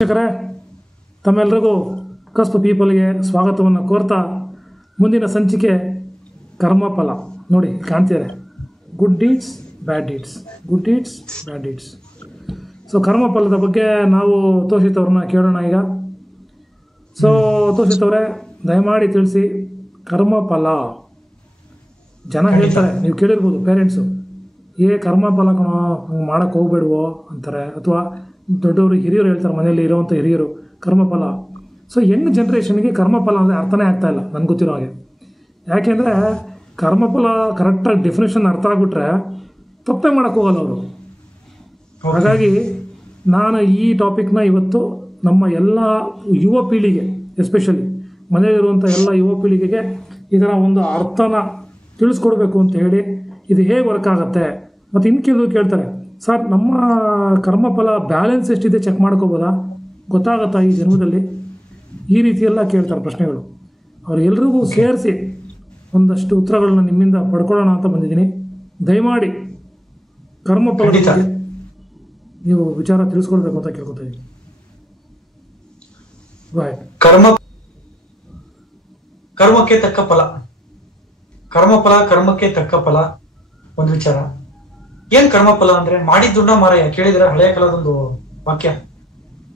ವೀಕ್ಷಕರೇ, ತಮ್ಮೆಲ್ಲರಿಗೂ ಕಸ್ಬ್ ಪೀಪಲ್ಗೆ ಸ್ವಾಗತವನ್ನು ಕೋರ್ತಾ ಮುಂದಿನ ಸಂಚಿಕೆ ಕರ್ಮಫಲ. ನೋಡಿ ಕಾಣ್ತಿದ್ದಾರೆ, ಗುಡ್ ಡೀಡ್ಸ್ ಬ್ಯಾಡ್ ಡೀಡ್ಸ್, ಗುಡ್ ಡೀಡ್ಸ್ ಬ್ಯಾಡ್ ಡೀಡ್ಸ್. ಸೊ ಕರ್ಮಫಲದ ಬಗ್ಗೆ ನಾವು ತೋಷಿತ್ ಅವ್ರನ್ನ ಕೇಳೋಣ ಈಗ. ಸೊ ತೋಷಿತ್ ಅವರೇ, ದಯಮಾಡಿ ತಿಳಿಸಿ ಕರ್ಮಫಲ. ಜನ ಹೇಳ್ತಾರೆ, ನೀವು ಕೇಳಿರ್ಬೋದು ಪೇರೆಂಟ್ಸು, ಕರ್ಮಫಲ ಕಣೋ ಮಾಡೋಕ್ಕೆ ಹೋಗ್ಬೇಡ್ವೋ ಅಂತಾರೆ, ಅಥವಾ ದೊಡ್ಡವರು ಹಿರಿಯರು ಹೇಳ್ತಾರೆ, ಮನೆಯಲ್ಲಿ ಇರೋವಂಥ ಹಿರಿಯರು ಕರ್ಮಫಲ. ಸೊ ಯಂಗ್ ಜನ್ರೇಷನ್ಗೆ ಕರ್ಮಫಲ ಅಂದರೆ ಅರ್ಥನೇ ಆಗ್ತಾಯಿಲ್ಲ ನನಗೆ ಗೊತ್ತಿರೋ ಹಾಗೆ. ಯಾಕೆಂದರೆ ಕರ್ಮಫಲ ಕರೆಕ್ಟಾಗಿ ಡೆಫಿನೇಷನ್ ಅರ್ಥ ಆಗಿಬಿಟ್ರೆ ತಪ್ಪೇ ಮಾಡೋಕ್ಕೆ ಹೋಗಲ್ಲ ಅವರು. ಹಾಗಾಗಿ ನಾನು ಈ ಟಾಪಿಕ್ನ ಇವತ್ತು ನಮ್ಮ ಎಲ್ಲ ಯುವ ಪೀಳಿಗೆ, ಎಸ್ಪೆಷಲಿ ಮನೆಯಲ್ಲಿರುವಂಥ ಎಲ್ಲ ಯುವ ಪೀಳಿಗೆಗೆ ಇದರ ಒಂದು ಅರ್ಥನ ತಿಳಿಸ್ಕೊಡ್ಬೇಕು ಅಂತ ಹೇಳಿ, ಇದು ಹೇಗೆ ವರ್ಕ್ ಆಗುತ್ತೆ. ಮತ್ತು ಇನ್ನು ಕೆಲವು ಕೇಳ್ತಾರೆ, ಸರ್ ನಮ್ಮ ಕರ್ಮಫಲ ಬ್ಯಾಲೆನ್ಸ್ ಎಷ್ಟಿದೆ ಚೆಕ್ ಮಾಡ್ಕೋಬೋದಾ, ಗೊತ್ತಾಗುತ್ತಾ ಈ ಜನ್ಮದಲ್ಲಿ? ಈ ರೀತಿಯೆಲ್ಲ ಕೇಳ್ತಾರೆ ಪ್ರಶ್ನೆಗಳು. ಅವ್ರಿಗೆಲ್ರಿಗೂ ಸೇರಿಸಿ ಒಂದಷ್ಟು ಉತ್ತರಗಳನ್ನ ನಿಮ್ಮಿಂದ ಪಡ್ಕೊಳ್ಳೋಣ ಅಂತ ಬಂದಿದ್ದೀನಿ. ದಯಮಾಡಿ ಕರ್ಮಫಲ ಬಗ್ಗೆ ನೀವು ವಿಚಾರ ತಿಳಿಸ್ಕೊಡ್ಬೇಕು ಅಂತ ಕೇಳ್ಕೊತಾ ಇದ್ದೀನಿ. ಕರ್ಮಕ್ಕೆ ತಕ್ಕ ಫಲ, ಕರ್ಮಫಲ ಕರ್ಮಕ್ಕೆ ತಕ್ಕ ಫಲ ಒಂದು ವಿಚಾರ. ಏನ್ ಕರ್ಮಫಲ ಅಂದ್ರೆ ಮಾಡಿದ್ದುಂಡ ಮಾರಾಯ. ಕೇಳಿದ್ರೆ ಹಳೆಯ ಕಾಲದೊಂದು ವಾಕ್ಯ,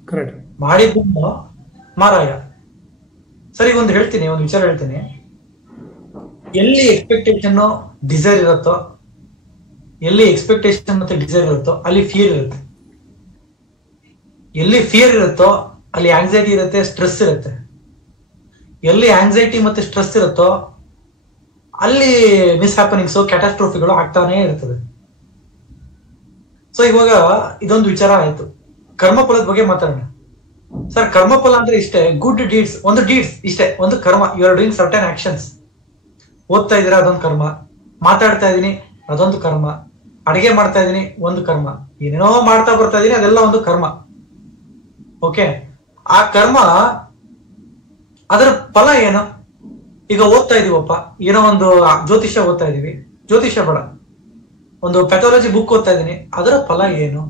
ಕರೆಕ್ಟ್. ಮಾಡಿದ್ದುಂಡ ಮಾರಾಯ. ಸರಿ, ಒಂದು ಹೇಳ್ತೀನಿ, ಒಂದು ವಿಚಾರ ಹೇಳ್ತೀನಿ. ಎಲ್ಲಿ ಎಕ್ಸ್ಪೆಕ್ಟೇಷನ್ ಡಿಸೈರ್ ಇರುತ್ತೋ, ಎಲ್ಲಿ ಎಕ್ಸ್ಪೆಕ್ಟೇಷನ್ ಮತ್ತೆ ಡಿಸೈರ್ ಇರುತ್ತೋ ಅಲ್ಲಿ ಫಿಯರ್ ಇರುತ್ತೆ. ಎಲ್ಲಿ ಫಿಯರ್ ಇರುತ್ತೋ ಅಲ್ಲಿ ಆಂಗ್ಸೈಟಿ ಇರುತ್ತೆ, ಸ್ಟ್ರೆಸ್ ಇರುತ್ತೆ. ಎಲ್ಲಿ ಆಂಗ್ಸೈಟಿ ಮತ್ತೆ ಸ್ಟ್ರೆಸ್ ಇರುತ್ತೋ ಅಲ್ಲಿ ಮಿಸ್ ಹ್ಯಾಪನಿಂಗ್ಸ್, ಕ್ಯಾಟಾಸ್ಟ್ರೋಫಿಗಳು ಆಗ್ತಾನೆ ಇರ್ತದೆ. ಸೊ ಇವಾಗ ಇದೊಂದು ವಿಚಾರ ಆಯ್ತು. ಕರ್ಮಫಲದ ಬಗ್ಗೆ ಮಾತಾಡೋಣ. ಸರ್, ಕರ್ಮಫಲ ಅಂದ್ರೆ ಇಷ್ಟೇ, ಗುಡ್ ಡೀಡ್ಸ್, ಒಂದು ಡೀಡ್ಸ್ ಇಷ್ಟೇ, ಒಂದು ಕರ್ಮ. You are doing certain actions. ಓದ್ತಾ ಇದ್ದೀರಾ, ಅದೊಂದು ಕರ್ಮ. ಮಾತಾಡ್ತಾ ಇದೀನಿ, ಅದೊಂದು ಕರ್ಮ. ಅಡಿಗೆ ಮಾಡ್ತಾ ಇದೀನಿ, ಒಂದು ಕರ್ಮ. ಏನೇನೋ ಮಾಡ್ತಾ ಬರ್ತಾ ಇದೀನಿ, ಅದೆಲ್ಲ ಒಂದು ಕರ್ಮ. ಓಕೆ, ಆ ಕರ್ಮ ಅದರ ಫಲ ಏನು? ಈಗ ಓದ್ತಾ ಇದೀವಪ್ಪ, ಏನೋ ಒಂದು ಜ್ಯೋತಿಷ್ಯ ಓದ್ತಾ ಇದೀವಿ, ಜ್ಯೋತಿಷ್ಯ ಬೇಡ, ಒಂದು ಪ್ಯಾಥಾಲಜಿ ಬುಕ್ ಓದ್ತಾ ಇದೀನಿ, ಅದರ ಫಲ ಏನು?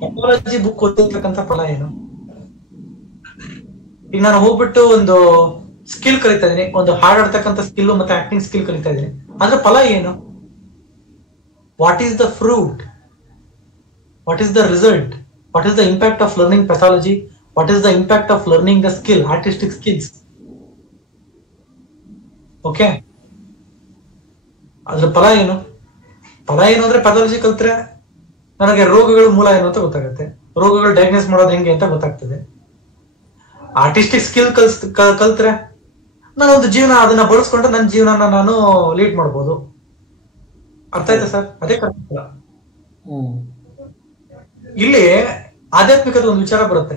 ಪ್ಯಾಥಾಲಜಿ ಬುಕ್ ಓದಿರ್ತಕ್ಕಂಥ ಫಲ ಏನು? ಈಗ ನಾನು ಹೋಗ್ಬಿಟ್ಟು ಒಂದು ಸ್ಕಿಲ್ ಕಲಿತಾ ಇದೀನಿ, ಒಂದು ಹಾಡಾಡ್ತಕ್ಕಂಥ ಸ್ಕಿಲ್ ಮತ್ತೆ ಆಕ್ಟಿಂಗ್ ಸ್ಕಿಲ್ ಕಲಿತಾ ಇದೀನಿ, ಅದ್ರ ಫಲ ಏನು? What is the fruit? What is the result? What is the impact of learning pathology? What is the impact of learning the skill, artistic skills? Okay, ಅದ್ರ ಫಲ ಏನು? ಫಲ ಏನು ಅಂದ್ರೆ ಪ್ಯಾಥಾಲಜಿ ಕಲ್ತ್ರೆ ನನಗೆ ರೋಗಗಳು ಮೂಲ ಏನು ಅಂತ ಗೊತ್ತಾಗುತ್ತೆ, ರೋಗಗಳು ಡಯಾಗ್ನೋಸ್ ಮಾಡೋದು ಹೆಂಗೆ ಅಂತ ಗೊತ್ತಾಗ್ತದೆ. ಆರ್ಟಿಸ್ಟಿಕ್ ಸ್ಕಿಲ್ ಕಲ್ತ್ರೆ ನಾನೊಂದು ಜೀವನ ಅದನ್ನ ಬಳಸ್ಕೊಂಡು ನನ್ನ ಜೀವನನ ನಾನು ಲೀಡ್ ಮಾಡ್ಬೋದು. ಅರ್ಥ ಆಯ್ತಾ ಸರ್? ಅದೇ ಕರ್ಮಫಲ. ಇಲ್ಲಿ ಆಧ್ಯಾತ್ಮಿಕದ ಒಂದು ವಿಚಾರ ಬರುತ್ತೆ.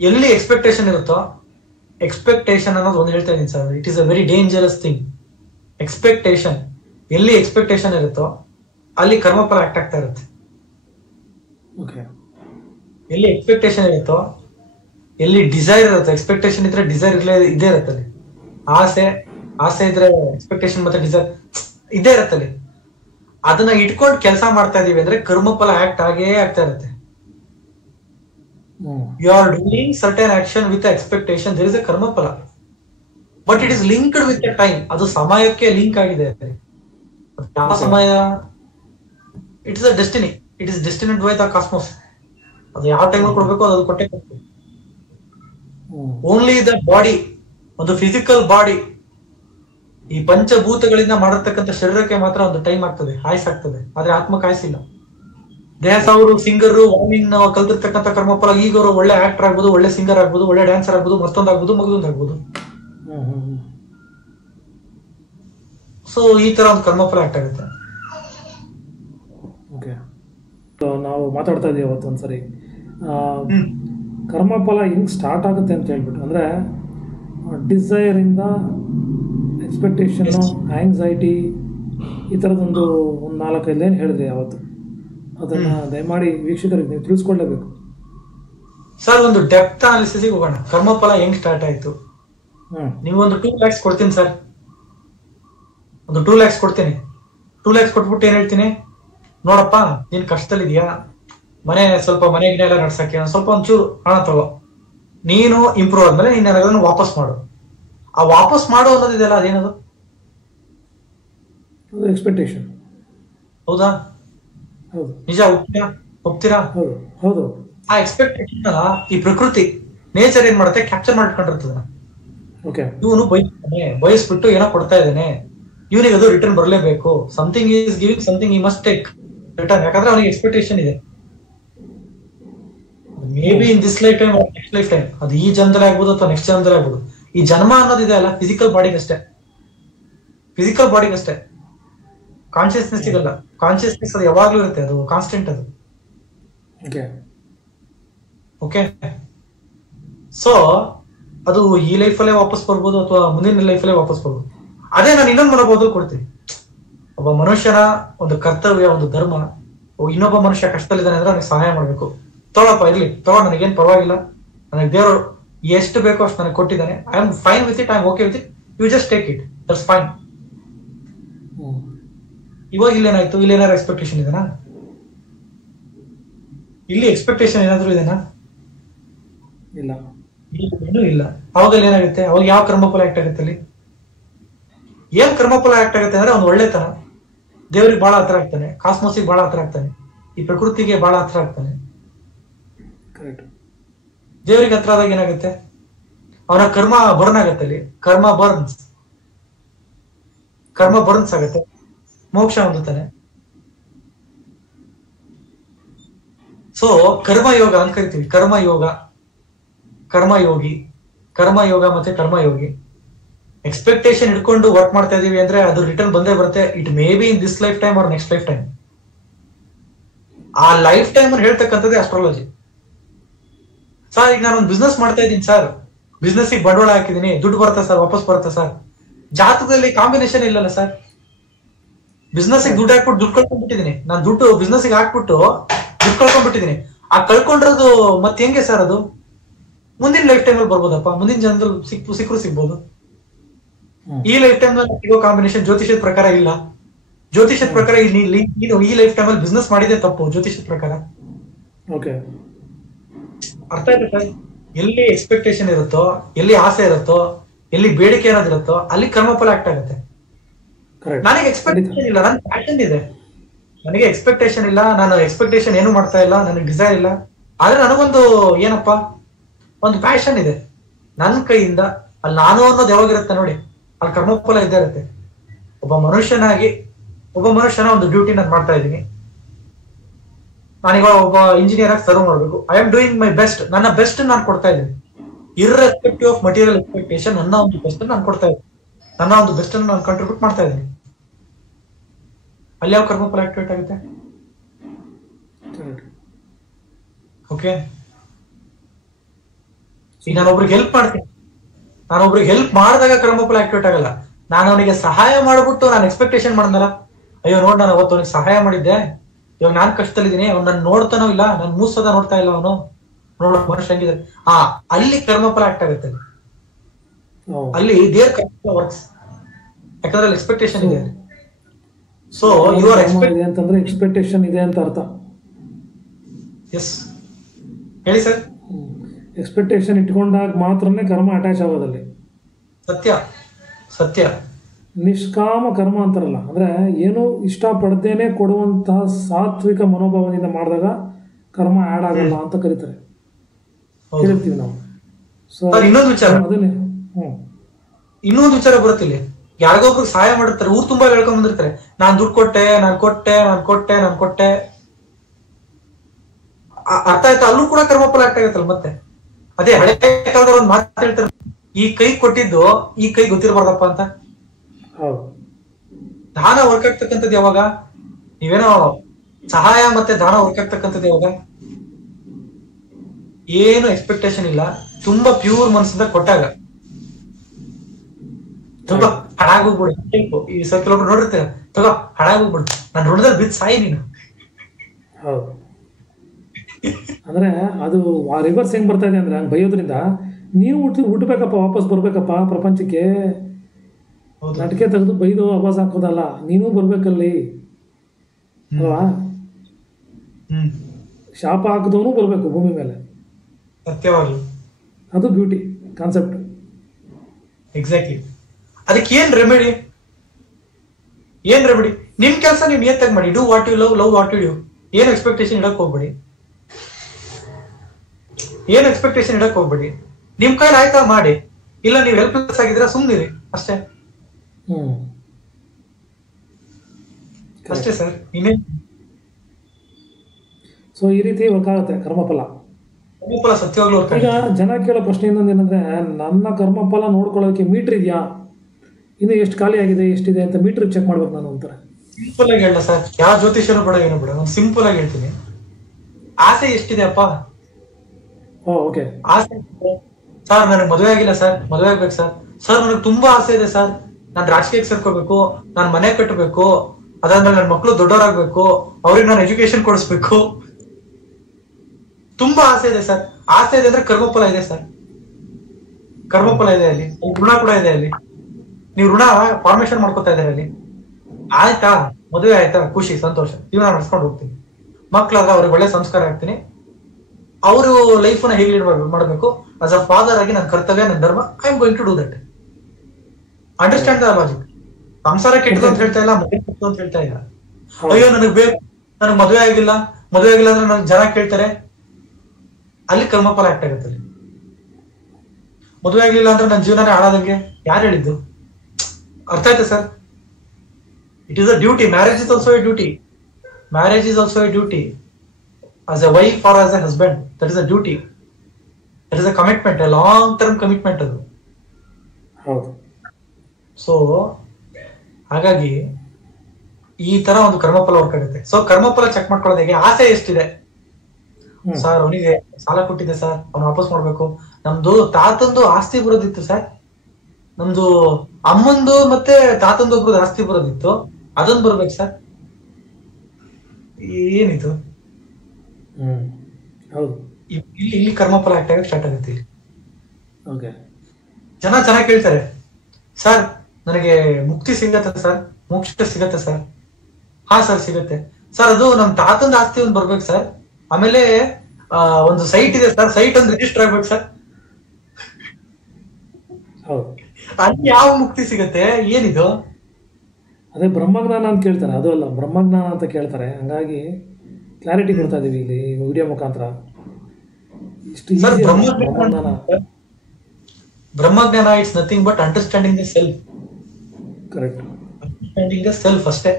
ಎಲ್ಲಿ ಎಕ್ಸ್ಪೆಕ್ಟೇಷನ್ ಇರುತ್ತೋ, ಎಕ್ಸ್ಪೆಕ್ಟೇಷನ್ ಅನ್ನೋದು ಒಂದು ಹೇಳ್ತಾ ಇದ್ದೀನಿ sir, it is a very dangerous thing. Expectation, ಎಲ್ಲಿ ಎಕ್ಸ್ಪೆಕ್ಟೇಷನ್ ಇರುತ್ತೋ ಅಲ್ಲಿ ಕರ್ಮಫಲ ಆಕ್ಟ್ ಆಗ್ತಾ ಇರುತ್ತೆ. ಎಲ್ಲಿ ಎಕ್ಸ್ಪೆಕ್ಟೇಷನ್ ಇರುತ್ತೋ, ಎಲ್ಲಿ ಡಿಸೈರ್ ಇರುತ್ತೆ, ಎಕ್ಸ್ಪೆಕ್ಟೇಷನ್ ಇದ್ರೆ ಡಿಸೈರ್ ಇದೇ ಇರುತ್ತಲ್ಲಿ. ಆಸೆ ಇದ್ರೆ ಎಕ್ಸ್ಪೆಕ್ಟೇಷನ್ ಮತ್ತೆ ಡಿಸೈರ್ ಇದೇ ಇರುತ್ತಲ್ಲಿ. ಅದನ್ನ ಇಟ್ಕೊಂಡು ಕೆಲಸ ಮಾಡ್ತಾ ಇದೀವಿ ಅಂದ್ರೆ ಕರ್ಮಫಲ ಆಕ್ಟ್ ಆಗೇ ಆಗ್ತಾ ಇರುತ್ತೆ. You are doing certain action with expectation, there is a karma phala, but it is linked with the time. ಅದು ಸಮಯಕ್ಕೆ ಲಿಂಕ್ ಆಗಿದೆ. ಯಾವ ಸಮಯ? it is a destiny, it is destined by the cosmos. ಅದು ಯಾವ ಟೈಮ್ ಕೊಡ್ಬೇಕು ಅದು ಕೊಟ್ಟೆ ಕೊಡ್ಬೇಕು. ಓನ್ಲಿ ದ ಬಾಡಿ, ಒಂದು ಫಿಸಿಕಲ್ ಬಾಡಿ, ಈ ಪಂಚಭೂತಗಳಿಂದ ಮಾಡಿರ್ತಕ್ಕಂಥ ಶರೀರಕ್ಕೆ ಮಾತ್ರ ಒಂದು ಟೈಮ್ ಆಗ್ತದೆ, ಆಯ್ಸಾಗ್ತದೆ. ಆದ್ರೆ ಆತ್ಮಕ್ಕೆ ಆಯ್ಸಿಲ್ಲ. ದೇಹಸ್ ಅವರು ಸಿಂಗರ್ ವಾಮಿನ್ ಕಲ್ತಿರ್ತಕ್ಕಂಥ ಕರ್ಮಫಲ. ಈಗ ಅವರು ಒಳ್ಳೆ ಆಕ್ಟರ್ ಆಗ್ಬೋದು, ಒಳ್ಳೆ ಸಿಂಗರ್ ಆಗ್ಬೋದು, ಒಳ್ಳೆ ಡ್ಯಾನ್ಸರ್ ಆಗ್ಬೋದು, ಮತ್ತೊಂದಾಗ್ಬೋದು, ಮಗದೊಂದಾಗ್ಬೋದು. ಸೊ ಈ ತರ ಒಂದು ಕರ್ಮಫಲ ಆಕ್ಟ್ ಆಗುತ್ತೆ. ಓಕೆ, ನಾವು ಮಾತಾಡ್ತಾ ಇದೀವಿ ಅವತ್ತೊಂದ್ಸರಿ ಕರ್ಮಫಲ ಹೆಂಗೆ ಸ್ಟಾರ್ಟ್ ಆಗುತ್ತೆ ಅಂತ ಹೇಳ್ಬಿಟ್ಟು. ಅಂದರೆ ಡಿಸೈರಿಂದ ಎಕ್ಸ್ಪೆಕ್ಟೇಷನ್ನು, ಆಂಗ್ಸೈಟಿ, ಈ ಥರದೊಂದು 4-5 ಲೈನ್ ಹೇಳಿದ್ರಿ ಅವತ್ತು. ಅದನ್ನು ದಯಮಾಡಿ ವೀಕ್ಷಕರಿಗೆ ನೀವು ತಿಳಿಸ್ಕೊಳ್ಳೇಬೇಕು ಸರ್. ಒಂದು ಡೆಪ್ತ್ ಅನಾಲಿಸಿಸ್ ಹೋಗೋಣ. ಕರ್ಮಫಲ ಹೆಂಗ್ ಸ್ಟಾರ್ಟ್ ಆಯ್ತು? ನೀವು ಒಂದು 2 lakhs ಕೊಡ್ತೀನಿ ಸರ್, ಒಂದು 2 lakhs ಕೊಡ್ತೀನಿ. 2 lakhs ಕೊಟ್ಬಿಟ್ಟು ಏನ್ ಹೇಳ್ತೀನಿ, ನೋಡಪ್ಪ ನೀನ್ ಕಷ್ಟದಲ್ಲಿದ್ಯಾ, ಮನೆ ಗಿಡ ಎಲ್ಲ ನಡ್ಸಕ್ಕೆ ಸ್ವಲ್ಪ ಒಂಚೂರು ಹಣ ತಗೋ, ನೀನು ಇಂಪ್ರೂವ್ ಆದ್ಮೇಲೆ ನೀನ್ ಅದನ್ನು ವಾಪಸ್ ಮಾಡು. ಆ ವಾಪಸ್ ಮಾಡು ಅನ್ನೋದಿದೆಯಲ್ಲ, ಅದೇನದು? ಎಕ್ಸ್ಪೆಕ್ಟೇಷನ್. ಹೌದಾ? ಹೌದು. ನಿಜ, ಒಪ್ತೀರಾ? ಹೌದು ಹೌದು. ಆ ಎಕ್ಸ್ಪೆಕ್ಟೇಷನ್ ಈ ಪ್ರಕೃತಿ, ನೇಚರ್ ಏನ್ ಮಾಡುತ್ತೆ, ಕ್ಯಾಪ್ಚರ್ ಮಾಡ್ಕೊಂಡಿರ್ತದ. ಓಕೆ. ಇವನು ಬಯಸ್ಬಿಟ್ಟು ಏನೋ ಕೊಡ್ತಾ ಇದ್ದಾನೆ, ಇವನಿಗೆ ಅದು ರಿಟರ್ನ್ ಬರಲೇಬೇಕು. ಸಮಥಿಂಗ್ ಈಸ್ ಗಿವಿಂಗ್ ಸಮಥಿಂಗ್ ಈ ಮಸ್ಟ್ ಟೇಕ್ ರಿಟರ್ನ್. ಯಾಕಂದ್ರೆ ಅವನಿಗೆ ಎಕ್ಸ್ಪೆಕ್ಟೇಷನ್ ಇದೆ. May be in this life time, next life time, ಅದು ಈ ಜನ್ಮದಲ್ಲಿ ಆಗ್ಬೋದು ಅಥವಾ ನೆಕ್ಸ್ಟ್ ಜನ್ಮದಲ್ಲಿ ಆಗ್ಬೋದು. ಈ ಜನ್ಮ ಅನ್ನೋದಿದೆ ಅಲ್ಲ, ಫಿಸಿಕಲ್ ಬಾಡಿಗಷ್ಟೇ, ಕಾನ್ಶಿಯಸ್ನೆಸ್ ಸಿಗಲ್ಲ. ಕಾನ್ಶಿಯಸ್ನೆಸ್ ಅದು ಯಾವಾಗ್ಲೂ ಇರುತ್ತೆ, ಅದು ಕಾನ್ಸ್ಟೆಂಟ್ ಅದು. ಓಕೆ. ಸೊ ಅದು ಈ ಲೈಫಲ್ಲೇ ವಾಪಸ್ ಬರ್ಬೋದು ಅಥವಾ ಮುಂದಿನ ಲೈಫಲ್ಲೇ ವಾಪಸ್ ಬರ್ಬೋದು. ಅದೇ ನಾನು ಇನ್ನೊಂದು ಮನೋಭಾವ ಕೊಡ್ತೀನಿ. ಒಬ್ಬ ಮನುಷ್ಯನ ಒಂದು ಕರ್ತವ್ಯ, ಒಂದು ಧರ್ಮ, ಇನ್ನೊಬ್ಬ ಮನುಷ್ಯ ಕಷ್ಟದಲ್ಲಿದ್ದಾನೆ ಅಂದ್ರೆ ಅವನಿಗೆ ಸಹಾಯ ಮಾಡ್ಬೇಕು. ತಗೊಳಪ್ಪ, ಇರ್ಲಿ ತಗೋ, ನನಗೇನ್ ಪರವಾಗಿಲ್ಲ, ನನಗೆ ದೇವರು ಎಷ್ಟು ಬೇಕೋ ಅಷ್ಟು ನನಗೆ ಕೊಟ್ಟಿದ್ದಾನೆ, I am fine with it, I am okay with it, you just take it, that's fine. ಇವಾಗ ಇಲ್ಲೇನಾಯ್ತು? ಇಲ್ಲೇನಾದ್ರು ಎಕ್ಸ್ಪೆಕ್ಟೇಷನ್ ಇದೆನಾ? ಇಲ್ಲಿ ಎಕ್ಸ್ಪೆಕ್ಟೇಷನ್ ಏನಾದ್ರು ಇದೆನಾ? ಇಲ್ಲ, ಏನೂ ಇಲ್ಲ. ಅವಾಗ ಏನಾಗುತ್ತೆ? ಅವಾಗ ಯಾವ ಕರ್ಮಫಲ ಆಕ್ಟ್ ಆಗುತ್ತೆ? ಅಲ್ಲಿ ಏನ್ ಕರ್ಮಫಲ ಆಕ್ಟ್ ಆಗುತ್ತೆ ಅಂದ್ರೆ ಒಂದು ಒಳ್ಳೆತನ, ದೇವ್ರಿಗೆ ಬಹಳ ಹತ್ರ ಆಗ್ತಾನೆ, ಕಾಸ್ಮೋಸಿಗೆ ಬಹಳ ಹತ್ರ ಆಗ್ತಾನೆ, ಈ ಪ್ರಕೃತಿಗೆ ಬಹಳ ಹತ್ರ ಆಗ್ತಾನೆ. ದೇವರಿಗೆ ಹತ್ರ ಆದಾಗ ಏನಾಗುತ್ತೆ? ಅವನ ಕರ್ಮ ಬರ್ನ್ ಆಗತ್ತೆ. ಅಲ್ಲಿ ಕರ್ಮ ಬರ್ನ್ಸ್ ಆಗತ್ತೆ, ಮೋಕ್ಷ ಹೊಂದುತ್ತಾನೆ. ಸೊ ಕರ್ಮಯೋಗ ಅಂತ ಕರಿತೀವಿ. ಕರ್ಮಯೋಗ ಮತ್ತೆ ಕರ್ಮಯೋಗಿ. ಎಕ್ಸ್ಪೆಕ್ಟೇಷನ್ ಇಟ್ಕೊಂಡು ವರ್ಕ್ ಮಾಡ್ತಾ ಇದೀವಿ ಅಂದ್ರೆ ಅದು ರಿಟರ್ನ್ ಬಂದೇ ಬರುತ್ತೆ. It may be in this life time or next life time. ಆ ಲೈಫ್ ಟೈಮ್ ಅನ್ನು ಹೇಳ್ತಕ್ಕಂಥದ್ದೇ ಅಸ್ಟ್ರಾಲಜಿ. ಸರ್, ಈಗ ನಾನು ಒಂದು ಬಿಸ್ನೆಸ್ ಮಾಡ್ತಾ ಇದ್ದೀನಿ ಸರ್, ಬಿಸ್ನೆಸ್ ಬಂಡವಾಳ ಹಾಕಿದೀನಿ, ದುಡ್ಡು ಬರುತ್ತೆ ಸರ್, ವಾಪಸ್ ಬರುತ್ತೆ ಸರ್. ಜಾತಕದಲ್ಲಿ ಕಾಂಬಿನೇಷನ್ ಇಲ್ಲಲ್ಲ ಸರ್. ಬಿಸ್ನೆಸ್ ದುಡ್ಡು ಹಾಕ್ಬಿಟ್ಟು ದುಡ್ಡು ಕಳ್ಕೊಂಡ್ಬಿಟ್ಟಿದೀನಿ, ನಾನು ದುಡ್ಡು ಬಿಸ್ನೆಸ್ ಹಾಕ್ಬಿಟ್ಟು ದುಡ್ಡು ಕಳ್ಕೊಂಡ್ಬಿಟ್ಟಿದೀನಿ. ಆ ಕಳ್ಕೊಂಡಿರೋದು ಮತ್ತೆ ಹೆಂಗೆ ಸರ್? ಅದು ಮುಂದಿನ ಲೈಫ್ ಟೈಮ್ ಅಲ್ಲಿ ಬರ್ಬೋದಪ್ಪ, ಮುಂದಿನ ಜನ್ಮದಲ್ಲಿ ಸಿಕ್ಕರು ಸಿಗ್ಬೋದು. ಈ ಲೈಫ್ ಟೈಮ್ ಸಿಗೋ ಕಾಂಬಿನೇಷನ್ ಜ್ಯೋತಿಷದ ಪ್ರಕಾರ ಇಲ್ಲ. ಜ್ಯೋತಿಷದ ಪ್ರಕಾರ ನೀನು ಈ ಲೈಫ್ ಟೈಮ್ ಅಲ್ಲಿ ಬಿಸ್ನೆಸ್ ಮಾಡಿದೆ ತಪ್ಪು ಜ್ಯೋತಿಷದ ಪ್ರಕಾರ. ಅರ್ಥ ಆಗುತ್ತೆ? ಎಲ್ಲಿ ಎಕ್ಸ್ಪೆಕ್ಟೇಷನ್ ಇರುತ್ತೋ, ಎಲ್ಲಿ ಆಸೆ ಇರುತ್ತೋ, ಎಲ್ಲಿ ಬೇಡಿಕೆ ಏನಾದಿರುತ್ತೋ ಅಲ್ಲಿ ಕರ್ಮಫಲ ಆಕ್ಟ್ ಆಗುತ್ತೆ. ನನಗೆ ಎಕ್ಸ್ಪೆಕ್ಟೇಷನ್ ಇಲ್ಲ, ನನ್ನ ಪ್ಯಾಷನ್ ಇದೆ. ನನಗೆ ಎಕ್ಸ್ಪೆಕ್ಟೇಷನ್ ಇಲ್ಲ, ನಾನು ಎಕ್ಸ್ಪೆಕ್ಟೇಷನ್ ಏನು ಮಾಡ್ತಾ ಇಲ್ಲ, ನನಗೆ ಡಿಸೈರ್ ಇಲ್ಲ. ಆದ್ರೆ ನನಗೊಂದು ಏನಪ್ಪಾ, ಒಂದು ಪ್ಯಾಷನ್ ಇದೆ ನನ್ನ ಕೈಯಿಂದ. ಅಲ್ಲಿ ನಾನು ಅನ್ನೋದು ಯಾವಾಗಿರುತ್ತೆ ನೋಡಿ, ಅಲ್ಲಿ ಕರ್ಮಫಲ ಇದ್ದೇ ಇರುತ್ತೆ. ಒಬ್ಬ ಮನುಷ್ಯನ ಒಂದು ಡ್ಯೂಟಿ ನಾನು ಮಾಡ್ತಾ ಇದ್ದೀನಿ. ನಾನೀಗ ಒಬ್ಬ ಇಂಜಿನಿಯರ್ ಆಗಿ ಸರ್ವ್ ಮಾಡಬೇಕು. I am doing my best. ನನ್ನ ಬೆಸ್ಟ್ ನಾನು ಕೊಡ್ತಾ ಇದ್ದೀನಿ, ಇರ್ರೆಸ್ಪೆಕ್ಟಿವ್ ಆಫ್ ಮಟೀರಿಯಲ್ ಎಕ್ಸ್ಪೆಕ್ಟೇಷನ್. ನನ್ನ ಒಂದು ಬೆಸ್ಟ್ ನಾನು ಕೊಡ್ತಾ ಇದ್ದೀನಿ, ನನ್ನ ಒಂದು ಬೆಸ್ಟ್ ನಾನು ಕಾಂಟ್ರಿಬ್ಯೂಟ್ ಮಾಡ್ತಾ ಇದ್ದೀನಿ. ಅಲ್ಲಿ ಯಾವ ಕರ್ಮಫಲ ಆಕ್ಟಿವೇಟ್ ಆಗುತ್ತೆ? ಓಕೆ. ಈಗ ನಾನು ಒಬ್ರಿಗೆ ಹೆಲ್ಪ್ ಮಾಡ್ತೀನಿ, ನಾನು ಒಬ್ರಿಗೆ ಹೆಲ್ಪ್ ಮಾಡಿದಾಗ ಕರ್ಮಫಲ ಆಕ್ಟಿವೇಟ್ ಆಗಲ್ಲ. ನಾನು ಅವನಿಗೆ ಸಹಾಯ ಮಾಡ್ಬಿಟ್ಟು ನಾನು ಎಕ್ಸ್ಪೆಕ್ಟೇಷನ್ ಮಾಡಿದ್ನಲ್ಲ, ಅಯ್ಯೋ ನೋಡ್ ನಾನು ಅವತ್ತು ಅವನಿಗೆ ಸಹಾಯ ಮಾಡಿದ್ದೆ, ಇವಾಗ ನಾನ್ ಕಷ್ಟದಲ್ಲಿದ್ದೀನಿ, ಅವ್ನು ನಾನು ನೋಡ್ತಾನೋ ಇಲ್ಲ, ನಾನು ಮೂಸದ ನೋಡ್ತಾ ಇಲ್ಲ, ಅವನು ನೋಡ ಮನುಷ್ಯ ಹೆಂಗಿದೆ, ಅಲ್ಲಿ ಕರ್ಮಫಲ ಆಕ್ಟ್ ಆಗುತ್ತೆ. ಅಲ್ಲಿ ದೇರ್ ಕರ್ಮಫಲ ವರ್ಕ್ಸ್, ಯಾಕಂದ್ರೆ ಅಲ್ಲಿ ಎಕ್ಸ್ಪೆಕ್ಟೇಷನ್ ಇದೆ. ಸೊ ಯುವರ್ ಅಂತಂದ್ರೆ ಎಕ್ಸ್ಪೆಕ್ಟೇಷನ್ ಇದೆ ಅಂತ ಅರ್ಥ. ಎಸ್, ಹೇಳಿ ಸರ್. ಎಕ್ಸ್ಪೆಕ್ಟೇಷನ್ ಇಟ್ಕೊಂಡಾಗ ಮಾತ್ರನೇ ಕರ್ಮ ಅಟ್ಯಾಚ್ ಆಗೋದಲ್ಲಿ. ಸತ್ಯ. ನಿಷ್ಕಾಮ ಕರ್ಮ ಅಂತಾರಲ್ಲ, ಅಂದ್ರೆ ಏನು ಇಷ್ಟಪಡ್ದೇನೆ ಕೊಡುವಂತಹ ಸಾತ್ವಿಕ ಮನೋಭಾವದಿಂದ ಮಾಡಿದಾಗ ಕರ್ಮ ಆಡ್ ಆಗಲ್ಲ ಅಂತ ಕರೀತಾರೆ, ಕೇಳ್ತೀವಿ ನಾವು. ಇನ್ನೊಂದು ವಿಚಾರ ಬರುತ್ತಿಲ್ಲ. ಯಾರಿಗೊಬ್ರಿಗೆ ಸಹಾಯ ಮಾಡಿರ್ತಾರೆ, ಊರ್ ತುಂಬಾ ಹೇಳ್ಕೊಂಡ್ ಬಂದಿರ್ತಾರೆ, ನಾನ್ ದುಡ್ಡು ಕೊಟ್ಟೆ. ಅರ್ಥ ಆಯ್ತಾ? ಅಲ್ಲೂ ಕೂಡ ಕರ್ಮಫಲ ಆಕ್ಟ್ ಆಗತ್ತಲ್ಲ. ಮತ್ತೆ ಅದೇ ಹಳೆ ಕಾಲದ ಒಂದು ಮಾತು ಹೇಳ್ತಾರೆ, ಈ ಕೈ ಕೊಟ್ಟಿದ್ದು ಈ ಕೈ ಗೊತ್ತಿರಬಾರ್ದಪ್ಪ ಅಂತ. ದಾನ ವರ್ಕ್ ಆಗ್ತಕ್ಕಂಥದ್ದು ಯಾವಾಗ? ನೀವೇನೋ ಸಹಾಯ ಮತ್ತೆ ದಾನ ವರ್ಕ್ ಆಗ್ತಕ್ಕಂಥದ್ದು ಯಾವಾಗ? ಏನು ಎಕ್ಸ್ಪೆಕ್ಟೇಷನ್ ಇಲ್ಲ, ತುಂಬಾ ಪ್ಯೂರ್ ಮನಸ್ಸಿಂದ ಕೊಟ್ಟಾಗ. ತಗೋ ಹಣಾಗೋಗ್ಬಿಡು, ಈ ಕೆಲವೊಬ್ರು ನೋಡಿರ್ತೀರ, ತಗೋ ಹಣಾಗೋಗ್ಬಿಡು, ನಾನು ಋಣದಲ್ಲಿ ಬಿದ್ದು ಸಾಯಿ ನೀನು. ಅಂದ್ರೆ ಅದು ರಿವರ್ಸ್ ಹೆಂಗ್ ಬರ್ತಾ ಇದೆ ಅಂದ್ರೆ, ಹಂಗೆ ಬೈಯೋದ್ರಿಂದ ನೀವು ಹುಟ್ಟಬೇಕಪ್ಪ, ವಾಪಸ್ ಬರ್ಬೇಕಪ್ಪ ಪ್ರಪಂಚಕ್ಕೆ. ನಟಿಕೆ ತೆಗೆದು ಬೈದು ವಾಪಸ್ ಹಾಕೋದಲ್ಲ, ನೀನು ಬರ್ಬೇಕಲ್ಲಿ ಅಲ್ವಾ? ಹ್ಮ್ ಶಾಪ ಹಾಕಿದವನು ಬರಬೇಕು ಭೂಮಿ ಮೇಲೆ. ಸತ್ಯವಾಗ್ಲು ಅದು ಬ್ಯೂಟಿ ಕಾನ್ಸೆಪ್ಟ್. ಎಕ್ಸಾಕ್ಟ್ಲಿ. ಅದಕ್ಕೆ ಏನ್ ರೆಮಿಡಿ? ನಿಮ್ ಕೆಲಸ ನೀವು ನಿಯತ್ತಾಗಿ ಮಾಡಿ. Do what you love, love what you do. ಏನು ಎಕ್ಸ್ಪೆಕ್ಟೇಷನ್ ಇಡಕ್ ಹೋಗ್ಬೇಡಿ. ನಿಮ್ ಕೈಲಿ ಆಯ್ತಾ ಮಾಡಿ, ಇಲ್ಲ ನೀವು ಹೆಲ್ಪ್ಲೆಸ್ ಆಗಿದ್ರೆ ಸುಮ್ನಿರಿ ಅಷ್ಟೇ. ಅಷ್ಟೇ ಸರ್, ಇನ್ನೇನು. ಸೊ ಈ ರೀತಿ ವರ್ಕ್ ಆಗುತ್ತೆ ಕರ್ಮಫಲ. ಸತ್ಯವಾಗ್ಲೂ ಈಗ ಜನ ಕೇಳೋ ಪ್ರಶ್ನೆ ಇನ್ನೊಂದು ಏನಂದ್ರೆ, ನನ್ನ ಕರ್ಮಫಲ ನೋಡ್ಕೊಳ್ಳೋದಕ್ಕೆ ಮೀಟರ್ ಇದೆಯಾ, ಇನ್ನು ಎಷ್ಟು ಖಾಲಿ ಆಗಿದೆ ಎಷ್ಟಿದೆ ಅಂತ ಮೀಟರ್ ಚೆಕ್ ಮಾಡ್ಬೇಕು ನಾನು ಅಂತಾರೆ. ಸಿಂಪಲ್ ಆಗಿ ಹೇಳ ಸರ್, ಯಾವ ಜ್ಯೋತಿಷನು ಬೇಡ ಏನು ಬೇಡ, ಒಂದು ಸಿಂಪಲ್ ಆಗಿ ಹೇಳ್ತೀನಿ. ಆಸೆ ಎಷ್ಟಿದೆ ಅಪ್ಪ? ಓಕೆ. ಆಸೆ ಸರ್, ನನಗೆ ಮದುವೆ ಆಗಿಲ್ಲ ಸರ್, ಮದುವೆ ಆಗ್ಬೇಕು ಸರ್. ಸರ್ ನನಗೆ ತುಂಬಾ ಆಸೆ ಇದೆ ಸರ್, ನಾನು ರಾಜಕೀಯಕ್ಕೆ ಸೇರ್ಕೋಬೇಕು, ನಾನು ಮನೆ ಕಟ್ಟಬೇಕು, ಅದಾದ್ಮೇಲೆ ನನ್ನ ಮಕ್ಕಳು ದೊಡ್ಡವರಾಗ್ಬೇಕು, ಅವ್ರಿಗೆ ನಾನು ಎಜುಕೇಶನ್ ಕೊಡಿಸ್ಬೇಕು, ತುಂಬಾ ಆಸೆ ಇದೆ ಸರ್. ಆಸೆ ಇದೆ ಅಂದ್ರೆ ಕರ್ಮಫಲ ಇದೆ ಸರ್, ಕರ್ಮಫಲ ಇದೆ ಅಲ್ಲಿ, ಋಣ ಕೂಡ ಇದೆ ಅಲ್ಲಿ. ನೀವು ಋಣ ಫಾರ್ಮೇಶನ್ ಮಾಡ್ಕೊತಾ ಇದ್ದಾರೆ ಅಲ್ಲಿ. ಆಯ್ತಾ, ಮದುವೆ ಆಯ್ತಾ, ಖುಷಿ ಸಂತೋಷ, ಜೀವನ ನಡೆಸ್ಕೊಂಡು ಹೋಗ್ತೀನಿ. ಮಕ್ಳಾಗ ಅವ್ರಿಗೆ ಒಳ್ಳೆ ಸಂಸ್ಕಾರ ಆಗ್ತೀನಿ, ಅವರು ಲೈಫ್ ನ ಹೇಗೆ ಲೀಡ್ ಮಾಡಬೇಕು ಆಸ್ ಅ ಫಾದರ್ ಆಗಿ ನನ್ನ ಕರ್ತವ್ಯ, ನನ್ನ ಧರ್ಮ, I am going to do that. Understand the logic. ಸಂಸಾರ ಕೆಟ್ಟದು ಅಂತ ಹೇಳ್ತಾ ಇಲ್ಲ, ಮದುವೆ ಕೆಟ್ಟದು ಅಂತ ಹೇಳ್ತಾ ಇಲ್ಲ. ಅಯ್ಯೋ ನನಗೆ ಬೇಕು, ನನಗೆ ಮದುವೆ ಆಗಿಲ್ಲ ಅಂದ್ರೆ ನನ್ ಜನ ಕೇಳ್ತಾರೆ, ಅಲ್ಲಿ ಕರ್ಮಫಲ ಆಕ್ಟ್ ಆಗುತ್ತೆ. ಅಲ್ಲಿ ಮದುವೆ ಆಗ್ಲಿಲ್ಲ ಅಂದ್ರೆ ನನ್ನ ಜೀವನನೇ ಹಾಳಾದಂಗೆ ಯಾರು ಹೇಳಿದ್ದು? ಅರ್ಥ ಆಯ್ತಾ sir? It is a duty. Marriage is also A duty. Marriage is also A duty. As a wife or as a husband, that is a duty. That is a commitment, a long term commitment ಅದು. ಹೌದು. So ಹಾಗಾಗಿ ಈ ತರ ಒಂದು ಕರ್ಮಫಲ work ಆಗುತ್ತೆ. So ಕರ್ಮಫಲ check ಮಾಡ್ಕೊಳ್ಳೋದು ಹೇಗೆ? ಆಸೆ ಎಷ್ಟಿದೆ ಸರ್, ಅವನಿಗೆ ಸಾಲ ಕೊಟ್ಟಿದ್ದೆ ಸರ್, ಅವ್ನು ವಾಪಸ್ ಮಾಡ್ಬೇಕು. ನಮ್ದು ತಾತಂದು ಆಸ್ತಿ ಬರೋದಿತ್ತು ಸರ್, ನಮ್ದು ಅಮ್ಮಂದು ಮತ್ತೆ ತಾತಂದು ಒಬ್ರದ್ದು ಆಸ್ತಿ ಬರೋದಿತ್ತು, ಅದೊಂದು ಬರ್ಬೇಕು ಸರ್. ಏನಿದು? ಹೌದು. ಇಲ್ಲಿ ಕರ್ಮಫಲ ಆಕ್ಟ್ ಆಗಕ್ಕೆ ಸ್ಟಾರ್ಟ್ ಆಗುತ್ತೆ. ಜನ ಚೆನ್ನಾಗಿ ಕೇಳ್ತಾರೆ, ಸರ್ ನನಗೆ ಮುಕ್ತಿ ಸಿಗತ್ತೆ ಸರ್, ಮೋಕ್ಷ ಸಿಗತ್ತೆ ಸರ್. ಹಾ ಸರ್ ಸಿಗತ್ತೆ ಸರ್, ಅದು ನಮ್ ತಾತಂದ ಆಸ್ತಿ ಒಂದು ಬರ್ಬೇಕು ಸರ್, ಆಮೇಲೆ ಒಂದು ಸೈಟ್ ಇದೆ ಸರ್, ಸೈಟ್ ಒಂದು ರಿಜಿಸ್ಟರ್ ಆಗ್ಬೇಕು ಸರ್. ಅಲ್ಲಿ ಯಾವ ಮುಕ್ತಿ ಸಿಗತ್ತೆ? ಏನಿದು? ಅದೇ ಬ್ರಹ್ಮಜ್ಞಾನ ಅಂತ ಕೇಳ್ತಾರೆ, ಅದು ಅಲ್ಲ ಬ್ರಹ್ಮಜ್ಞಾನ ಅಂತ ಕೇಳ್ತಾರೆ. ಹಂಗಾಗಿ ಕ್ಲಾರಿಟಿ ಕೊಡ್ತಾ ಇದೀವಿ ಇಲ್ಲಿ ವಿಡಿಯೋ ಮುಖಾಂತರ. ಬ್ರಹ್ಮಜ್ಞಾನ it's nothing but understanding the self. Correct. Understanding the self ಅಷ್ಟೇ.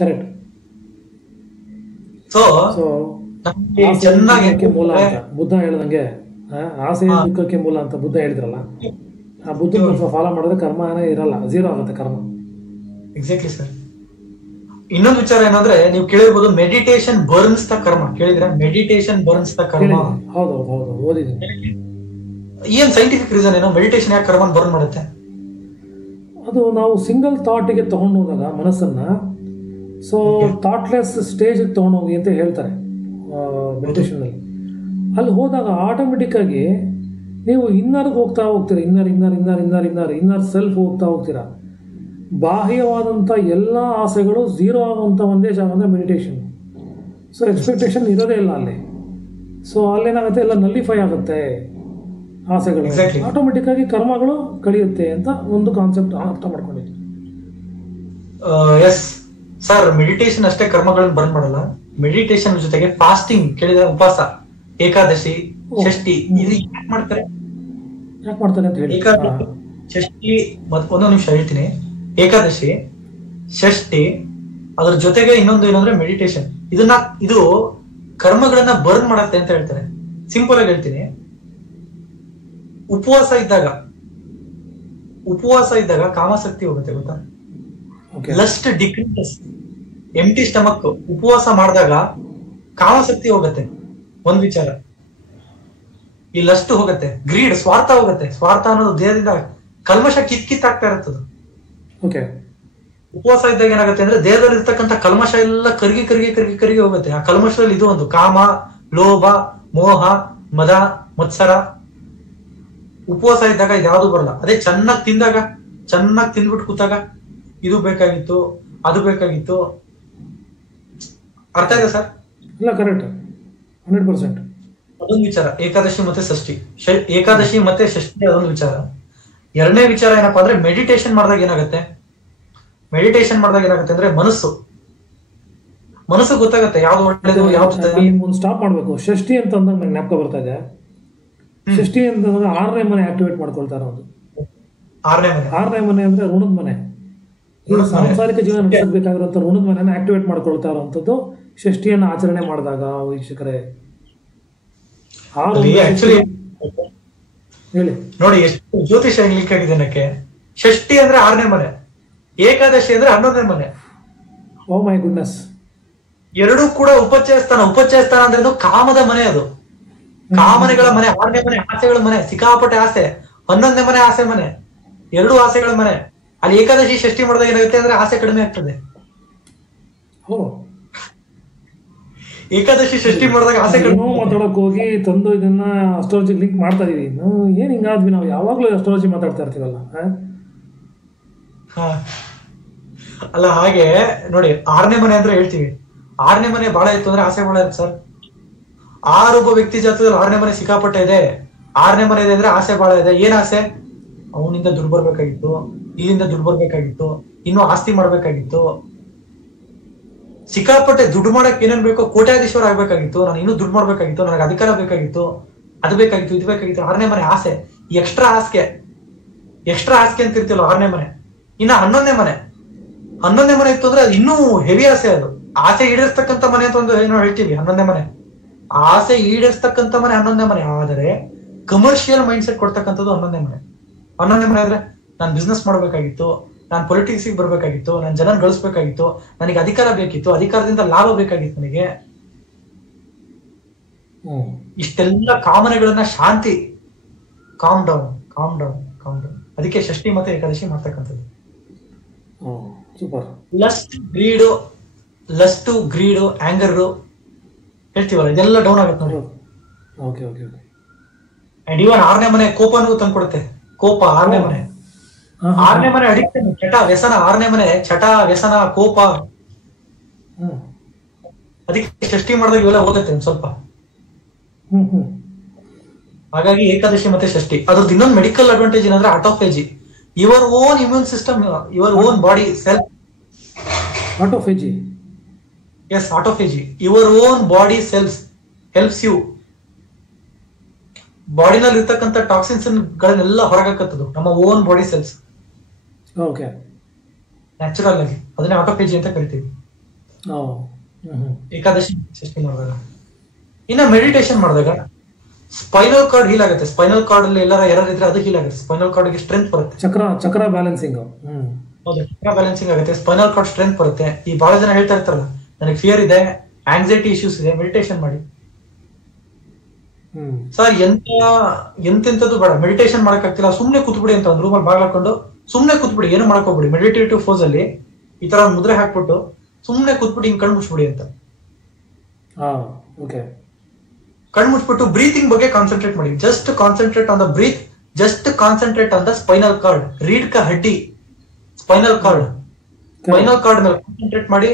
ಕರೆಕ್ಟ್. ಸೊ ಚೆನ್ನಾಗಿ ಮೂಲ ಅಂತ ಬುದ್ಧ ಹೇಳ್ದಂಗೆ, ಆಸೆ ದುಃಖಕ್ಕೆ ಮೂಲ ಅಂತ ಬುದ್ಧ ಹೇಳಿದ್ರಲ್ಲ, ಆ ಬುದ್ಧನ ಫಾಲೋ ಮಾಡಿದ್ರೆ ಕರ್ಮ ಇರಲ್ಲ, ಝೀರೋ ಆಗುತ್ತೆ ಕರ್ಮ. Exactly sir. ಇನ್ನೊಂದು ವಿಚಾರ ಏನಂದ್ರೆ, ನೀವು ಕೇಳಿರ್ಬೋದು ಮೆಡಿಟೇಷನ್ ಬರ್ನ್ಸ್ ದ ಕರ್ಮ. ಕೇಳಿದ್ರೆ ಮೆಡಿಟೇಷನ್ ಬರ್ನ್ಸ್ ದ ಕರ್ಮ? ಹೌದು ಓದಿದ್ದೀನಿ. ಏನ್ ಸೈಂಟಿಫಿಕ್ ರೀಸನ್ ಏನೋ ಮೆಡಿಟೇಷನ್ ಯಾಕೆ ಕರ್ಮ ಬರ್ನ್ ಮಾಡುತ್ತೆ? ಅದು ನಾವು ಸಿಂಗಲ್ ಥಾಟ್ಗೆ ತಗೊಂಡು ಹೋದಾಗ ಮನಸ್ಸನ್ನ, ಸೊ ಥಾಟ್ಲೆಸ್ ಸ್ಟೇಜ್ಗೆ ತಗೊಂಡು ಹೋಗಿ ಅಂತ ಹೇಳ್ತಾರೆ ಮೆಡಿಟೇಷನಲ್ಲಿ. ಅಲ್ಲಿ ಹೋದಾಗ ಆಟೋಮೆಟಿಕ್ ಆಗಿ ನೀವು ಇನ್ನರ್ಗೆ ಹೋಗ್ತೀರಾ, ಇನ್ನರ್ ಸೆಲ್ಫ್ ಹೋಗ್ತೀರಾ. ಬಾಹ್ಯವಾದಂಥ ಎಲ್ಲ ಆಸೆಗಳು ಝೀರೋ ಆಗುವಂಥ ಒಂದೇ ಜಾಗ ಅಂದರೆ ಮೆಡಿಟೇಷನ್. ಸೊ ಎಕ್ಸ್ಪೆಕ್ಟೇಷನ್ ಇರೋದೇ ಇಲ್ಲ ಅಲ್ಲಿ. ಸೊ ಅಲ್ಲೇನಾಗುತ್ತೆ, ಎಲ್ಲ ನಲ್ಲಿಫೈ ಆಗುತ್ತೆ ಆಸೆಗಳು, ಆಟೋಮೆಟಿಕ್ ಆಗಿ ಕರ್ಮಗಳು ಕಳಿಯುತ್ತೆ ಅಂತ ಒಂದು ಕಾನ್ಸೆಪ್ಟ್ ಅರ್ಥ ಮಾಡ್ಕೊಂಡಿದ್ವಿ. ಎಸ್ ಸರ್, ಮೆಡಿಟೇಷನ್ ಅಷ್ಟೇ ಕರ್ಮಗಳನ್ನು ಬರ್ನ್ ಮಾಡಲ್ಲ. ಮೆಡಿಟೇಷನ್ ಜೊತೆಗೆ ಫಾಸ್ಟಿಂಗ್, ಕೇಳಿದ್ರೆ ಉಪವಾಸ, ಏಕಾದಶಿ, ಷಷ್ಠಿ, ಇದು ಯಾಕೆ ಮಾಡ್ತಾರೆ ಅಂತ ಹೇಳಿ. ಏಕಾದಶಿ, ಷಷ್ಠಿ, ಒಂದೊಂದು ನಿಮಿಷ ಹೇಳ್ತೀನಿ. ಏಕಾದಶಿ, ಷಷ್ಠಿ, ಅದ್ರ ಜೊತೆಗೆ ಇನ್ನೊಂದು ಏನಂದ್ರೆ ಮೆಡಿಟೇಷನ್. ಇದು ಕರ್ಮಗಳನ್ನ ಬರ್ನ್ ಮಾಡತ್ತೆ ಅಂತ ಹೇಳ್ತಾರೆ. ಸಿಂಪಲ್ ಆಗಿ ಹೇಳ್ತೀನಿ, ಉಪವಾಸ ಇದ್ದಾಗ ಕಾಮಾಸಕ್ತಿ ಹೋಗುತ್ತೆ, ಗೊತ್ತಾ? Lust decrease, empty stomach. ಉಪವಾಸ ಮಾಡಿದಾಗ ಕಾಮಾಸಕ್ತಿ ಹೋಗುತ್ತೆ, ಒಂದ್ ವಿಚಾರ. ಈ ಲಸ್ಟ್ ಹೋಗುತ್ತೆ, ಗ್ರೀಡ್, ಸ್ವಾರ್ಥ ಹೋಗುತ್ತೆ. ಸ್ವಾರ್ಥ ಅನ್ನೋದು ದೇಹದಿಂದ ಕಲ್ಮಶ ಕಿತ್ತಾಗ್ತಾ ಇರ್ತದೆ. ಉಪವಾಸ ಇದ್ದಾಗ ಏನಾಗುತ್ತೆ ಅಂದ್ರೆ, ದೇಹದಲ್ಲಿ ಇರ್ತಕ್ಕಂಥ ಕಲ್ಮಶ ಎಲ್ಲ ಕರಗಿ ಹೋಗುತ್ತೆ. ಆ ಕಲ್ಮಶದಲ್ಲಿ ಇದು ಒಂದು ಕಾಮ, ಲೋಭ, ಮೋಹ, ಮದ, ಮತ್ಸರ. ಉಪವಾಸ ಇದ್ದಾಗ ಇದು ಯಾವ್ದು ಬರಲ್ಲ. ಅದೇ ಚೆನ್ನಾಗಿ ತಿಂದ್ಬಿಟ್ಟು ಕೂತಾಗ ಇದು ಬೇಕಾಗಿತ್ತು, ಅದು ಬೇಕಾಗಿತ್ತು, ಅರ್ಥ ಇದೆ ಸರ್? ಇಲ್ಲ, ಕರೆಕ್ಟ್, 100%. ಅದೊಂದು ವಿಚಾರ, ಏಕಾದಶಿ ಮತ್ತೆ ಷಷ್ಠಿ. ಏಕಾದಶಿ ಮತ್ತೆ ಷಷ್ಠಿ ಅದೊಂದು ವಿಚಾರ. ಎರಡನೇ ವಿಚಾರ ಏನಪ್ಪಾ ಅಂದ್ರೆ ಮೆಡಿಟೇಷನ್ ಮಾಡಿದಾಗ ಏನಾಗುತ್ತೆ ಅಂದ್ರೆ ಮನಸ್ಸು ಗೊತ್ತಾಗುತ್ತೆ ಯಾವ್ದು ಒಳ್ಳೇದು ಯಾವ್ದು. ಸ್ಟಾಪ್ ಮಾಡ್ಬೇಕು. ಷಷ್ಠಿ ಅಂತ ಅಂದಾಗ ನಂಗೆ ಜ್ಞಾಪಕ ಬರ್ತಾ ಇದೆ. ಷಷ್ಠಿ ಅಂತಂದ್ರೆ 6ನೇ ಮನೆ ಆಕ್ಟಿವೇಟ್ ಮಾಡ್ಕೊಳ್ತಾರ. ಒಂದು 6ನೇ ಮನೆ ಅಂದ್ರೆ ಋಣದ ಮನೆ. ಈ ಸಾಂಸಾರಿಕ ಜೀವನ ನಡೆಸಬೇಕಾಗಿರುವಂತ ಋಣದ ಮನೆಯನ್ನ ಆಕ್ಟಿವೇಟ್ ಮಾಡ್ಕೊಳ್ತಾ ಇರುವಂತದ್ದು ಷಷ್ಠಿಯನ್ನು ಆಚರಣೆ ಮಾಡಿದಾಗ. ವೀಕ್ಷಕರೇ, ಹೇಳಿ ನೋಡಿ ಎಷ್ಟು ಜ್ಯೋತಿಷ ಲಿಂಕ್ ಆಗಿದೆ ಅನ್ನಕ್ಕೆ. ಷಷ್ಠಿ ಅಂದ್ರೆ 6ನೇ ಮನೆ, ಏಕಾದಶಿ ಅಂದ್ರೆ 11ನೇ ಮನೆ. ಓ ಮೈ ಗುಡ್ನೆಸ್. ಎರಡೂ ಕೂಡ ಉಪಚಯಸ್ಥಾನ ಅಂದ್ರೆ ಕಾಮದ ಮನೆ. ಅದು ಕಾಮನೆಗಳ ಮನೆ. 6ನೇ ಮನೆ ಆಸೆಗಳ ಮನೆ, ಸಿಕ್ಕಾಪಟ್ಟೆ ಆಸೆ. 11ನೇ ಮನೆ ಆಸೆ ಮನೆ, ಎರಡೂ ಆಸೆಗಳ ಮನೆ. ಅಲ್ಲಿ ಏಕಾದಶಿ ಷಷ್ಠಿ ಮಾಡಿದಾಗ ಏನಾಗುತ್ತೆ ಅಂದ್ರೆ ಆಸೆ ಕಡಿಮೆ ಆಗ್ತದೆ. ಏಕಾದಶಿ ಷಷ್ಠಿ ಮಾಡಿದಾಗ ಆಸೆ ಕಡಿಮೆ. ಮಾತಾಡಕ್ ಹೋಗಿ ತಂದು ಇದನ್ನ ಅಸ್ಟ್ರಾಲಜಿ ಲಿಂಕ್ ಮಾಡ್ತಾ ಇದೀವಿ. ಏನ್ ಹಿಂಗಾದ್ವಿ ನಾವು ಯಾವಾಗ್ಲೂ ಅಸ್ಟ್ರಾಲಜಿ ಮಾತಾಡ್ತಾ ಇರ್ತೀವಲ್ಲ. ಅಲ್ಲ, ಹಾಗೆ ನೋಡಿ 6ನೇ ಮನೆ ಅಂದ್ರೆ ಹೇಳ್ತೀವಿ. 6ನೇ ಮನೆ ಬಹಳ ಇತ್ತು ಅಂದ್ರೆ ಆಸೆ ಬಹಳ ಇರುತ್ತೆ ಸರ್. ಒಬ್ಬ ವ್ಯಕ್ತಿ ಜಾತಕದಲ್ಲಿ 6ನೇ ಮನೆ ಸಿಕ್ಕಾಪಟ್ಟೆ ಇದೆ. 6ನೇ ಮನೆ ಇದೆ ಅಂದ್ರೆ ಆಸೆ ಬಹಳ ಇದೆ. ಏನ್ ಆಸೆ? ಅವನಿಂದ ದುಡ್ಡು ಬರ್ಬೇಕಾಗಿತ್ತು, ಇಲ್ಲಿಂದ ದುಡ್ಡು ಬರ್ಬೇಕಾಗಿತ್ತು, ಇನ್ನೂ ಆಸ್ತಿ ಮಾಡ್ಬೇಕಾಗಿತ್ತು, ಸಿಕ್ಕಾಪಟ್ಟೆ ದುಡ್ಡು ಮಾಡಕ್ ಏನೇನ್ ಬೇಕೋ, ಕೋಟ್ಯಾಧೀಶ್ವರ ಆಗ್ಬೇಕಾಗಿತ್ತು, ನಾನು ಇನ್ನೂ ದುಡ್ಡು ಮಾಡ್ಬೇಕಾಗಿತ್ತು, ನನಗೆ ಅಧಿಕಾರ ಬೇಕಾಗಿತ್ತು, ಅದು ಬೇಕಾಗಿತ್ತು, ಇದು ಬೇಕಾಗಿತ್ತು. 6ನೇ ಮನೆ ಆಸೆ, ಎಕ್ಸ್ಟ್ರಾ ಆಸ್ಕೆ ಅಂತ ಇರ್ತಿಲ್ಲ 6ನೇ ಮನೆ. ಇನ್ನ 11ನೇ ಮನೆ ಇತ್ತು ಅಂದ್ರೆ ಅದು ಇನ್ನೂ ಹೆವಿ ಆಸೆ. ಅದು ಆಸೆ ಈಡೇರಿಸ್ತಕ್ಕಂಥ ಮನೆ ಅಂತ ಒಂದು ಏನೋ ಹೇಳ್ತೀವಿ. 11ನೇ ಮನೆ ಆಸೆ ಈಡೇರಿಸ್ತಕ್ಕಂಥ ಮನೆ 11ನೇ ಮನೆ. ಆದರೆ ಕಮರ್ಷಿಯಲ್ ಮೈಂಡ್ ಸೆಟ್ ಕೊಡ್ತಕ್ಕಂಥದ್ದು 11ನೇ ಮನೆ. 11ನೇ ಮನೆ ಅಂದ್ರೆ ನಾನು ಬಿಸ್ನೆಸ್ ಮಾಡ್ಬೇಕಾಗಿತ್ತು, ನಾನು ಪೊಲಿಟಿಕ್ಸ್ ಬರ್ಬೇಕಾಗಿತ್ತು, ನಾನು ಜನ ಗಳಿಸ್ಬೇಕಾಗಿತ್ತು, ನನಗೆ ಅಧಿಕಾರ ಬೇಕಿತ್ತು, ಅಧಿಕಾರದಿಂದ ಲಾಭ ಬೇಕಾಗಿತ್ತು ನನಗೆ. ಇಷ್ಟೆಲ್ಲ ಕಾಮನೆಗಳನ್ನ ಶಾಂತಿ, ಕಾಮ್ ಡೌನ್. ಅದಕ್ಕೆ ಷಷ್ಠಿ ಮತ್ತೆ ಏಕಾದಶಿ ಮಾಡ್ತಕ್ಕಂಥದ್ದು. ಲಸ್ಟ್ ಗ್ರೀಡು ಆಂಗರ್ ಹೇಳ್ತೀವಲ್ಲ, ಇದೆಲ್ಲ ಡೌನ್ ಆಗುತ್ತೆ ನೋಡಿ. ಅಂಡ್ ಇವನ್ 6ನೇ ಮನೆ ಕೋಪನೂ ತಂದ್ಕೊಡುತ್ತೆ. ಕೋಪ 6ನೇ ಮನೆ. 6ನೇ ಮನೆ ಅಡಿಕ್ಷನ್, ಚಟ, ವ್ಯಸನ. 6ನೇ ಮನೆ ಚಟ, ವ್ಯಸನ, ಕೋಪ. ಅದಕ್ಕೆ ಷಷ್ಠಿ ಮಾಡಿದಾಗ ಇವೆಲ್ಲ ಹೋಗುತ್ತೆ ಒಂದ್ ಸ್ವಲ್ಪ. ಹಾಗಾಗಿ ಏಕಾದಶಿ ಮತ್ತೆ ಷಷ್ಠಿ ಅದ್ರದ್ದು ಇನ್ನೊಂದು ಮೆಡಿಕಲ್ ಅಡ್ವಾಂಟೇಜ್ ಏನಂದ್ರೆ autophagy. Your own immune system, your own body self. Autophagy. Yes, autophagy. Your own body cells helps you. ಬಾಡಿನಲ್ಲಿ ಇರ್ತಕ್ಕಂಥ ಟಾಕ್ಸಿನ್ಸ್ ಗಳನ್ನೆಲ್ಲ ಹೊರಗಾಕತ್ತದು ನಮ್ಮ own body cells. Okay, natural ಆಗಿ. ಅದನ್ನೇ ಆಟೋಫೇಜಿ ಅಂತ ಕರಿತೀವಿ ಏಕಾದಶಿ ಷಷ್ಠಿ ಮಾಡಿದಾಗ. ಇನ್ನ ಮೆಡಿಟೇಷನ್ ಮಾಡಿದಾಗ ಸ್ಪೈನಲ್ ಕಾರ್ಡ್ ಹೀಲ್ ಆಗುತ್ತೆ. ಸ್ಪೈನಲ್ ಕಾರ್ಡ್ ಅಲ್ಲಿ ಎಲ್ಲರ ಎರರ್ ಇದ್ರೆ ಅದು ಹೀಲ್ ಆಗುತ್ತೆ. ಸ್ಪೈನಲ್ ಕಾರ್ಡ್ ಗೆ ಸ್ಟ್ರೆಂತ್ ಬರುತ್ತೆ. ಚಕ್ರ ಬ್ಯಾಲೆನ್ಸಿಂಗ್. ಹೌದು, ಚಕ್ರ ಬ್ಯಾಲೆನ್ಸಿಂಗ್ ಆಗುತ್ತೆ. ಸ್ಪೈನಲ್ ಕಾರ್ಡ್ ಸ್ಟ್ರೆಂತ್ ಬರುತ್ತೆ. ಈ ಬಹಳ ಜನ ಹೇಳ್ತಾ ಇರ್ತಾರಲ್ಲ, ನನಗೆ ಫಿಯರ್ ಇದೆ, ಆಂಗ್ಸೈಟಿ ಇಶ್ಯೂಸ್ ಇದೆ, ಮೆಡಿಟೇಷನ್ ಮಾಡಿ. ಸರ್ ಎಂತೆಂತದ್ದು ಬೇಡ, ಮೆಡಿಟೇಷನ್ ಮಾಡಕ್ ಆಗ್ತಿಲ್ಲ, ಸುಮ್ನೆ ಕೂತ್ಬಿಡಿ ಅಂತ ಒಂದು ರೂಮಲ್ಲಿ ಬಾಗ್ಲಾಕೊಂಡು ಸುಮ್ನೆ ಕೂತ್ಬಿಡಿ, ಏನು ಮಾಡಕ್ ಹೋಗ್ಬಿಡಿ. ಮೆಡಿಟೇಟಿವ್ ಫೋಸ್ ಅಲ್ಲಿ ಈ ತರ ಮುದ್ರೆ ಹಾಕ್ಬಿಟ್ಟು ಸುಮ್ನೆ ಕೂತ್ಬಿಟ್ಟು ಹಿಂಗ್ ಕಣ್ಣು ಮುಚ್ಬಿಡಿ ಅಂತ. ಕಣ್ಣು ಮುಚ್ಬಿಟ್ಟು ಬ್ರೀತಿಂಗ್ ಬಗ್ಗೆ ಕಾನ್ಸಂಟ್ರೇಟ್ ಮಾಡಿ. Just concentrate on the breath, just concentrate on the spinal cord. ರೀಡ್ ಕ ಹಡ್ಡಿ, ಸ್ಪೈನಲ್ ಕಾರ್ಡ್ ಮೇಲೆ ಕಾನ್ಸಂಟ್ರೇಟ್ ಮಾಡಿ.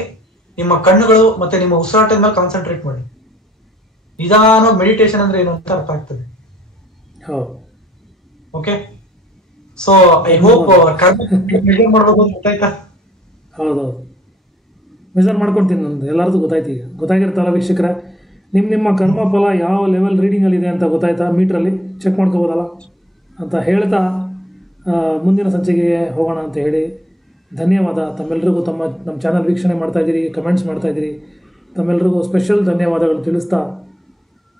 ನಿಮ್ಮ ಕಣ್ಣುಗಳು ಮತ್ತೆ ನಿಮ್ಮ ಉಸಿರಾಟದ ಮೇಲೆ ಕಾನ್ಸಂಟ್ರೇಟ್ ಮಾಡಿ. ನಿಧಾನ ಮೆಡಿಟೇಷನ್ ಅಂದ್ರೆ ಏನು ಅಂತ ಅರ್ಥ ಆಗ್ತದೆ. Okay, so I hope measure ಮಾಡ್ಬೇಕು ಅಂತ ಗೊತ್ತಾಯ್ತಾ? ಹೌದೌದು, ಮೆಜರ್ ಮಾಡ್ಕೊಳ್ತೀನಿ. ನಂದು ಎಲ್ಲರದು ಗೊತ್ತಾಯ್ತು. ಈಗ ಗೊತ್ತಾಗಿರ್ತಲ್ಲ ವೀಕ್ಷಕರ, ನಿಮ್ಮ ಕರ್ಮ ಫಲ ಯಾವ ಲೆವೆಲ್ ರೀಡಿಂಗಲ್ಲಿ ಇದೆ ಅಂತ ಗೊತ್ತಾಯ್ತಾ? ಮೀಟ್ರಲ್ಲಿ ಚೆಕ್ ಮಾಡ್ಕೋಬೋದಲ್ಲ ಅಂತ ಹೇಳ್ತಾ ಮುಂದಿನ ಸಂಚಿಕೆಗೆ ಹೋಗೋಣ ಅಂತ ಹೇಳಿ ಧನ್ಯವಾದ. ತಮ್ಮೆಲ್ಲರಿಗೂ ನಮ್ಮ ಚಾನಲ್ ವೀಕ್ಷಣೆ ಮಾಡ್ತಾಯಿದ್ದೀರಿ, ಕಮೆಂಟ್ಸ್ ಮಾಡ್ತಾಯಿದ್ದೀರಿ, ತಮ್ಮೆಲ್ಲರಿಗೂ ಸ್ಪೆಷಲ್ ಧನ್ಯವಾದಗಳು ತಿಳಿಸ್ತಾ,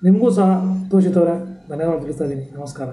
ನಿಮಗೂ ಸಹ ತೋಷಿತವರೇ ಧನ್ಯವಾದ ತಿಳಿಸ್ತಾ ಇದ್ದೀನಿ. ನಮಸ್ಕಾರ.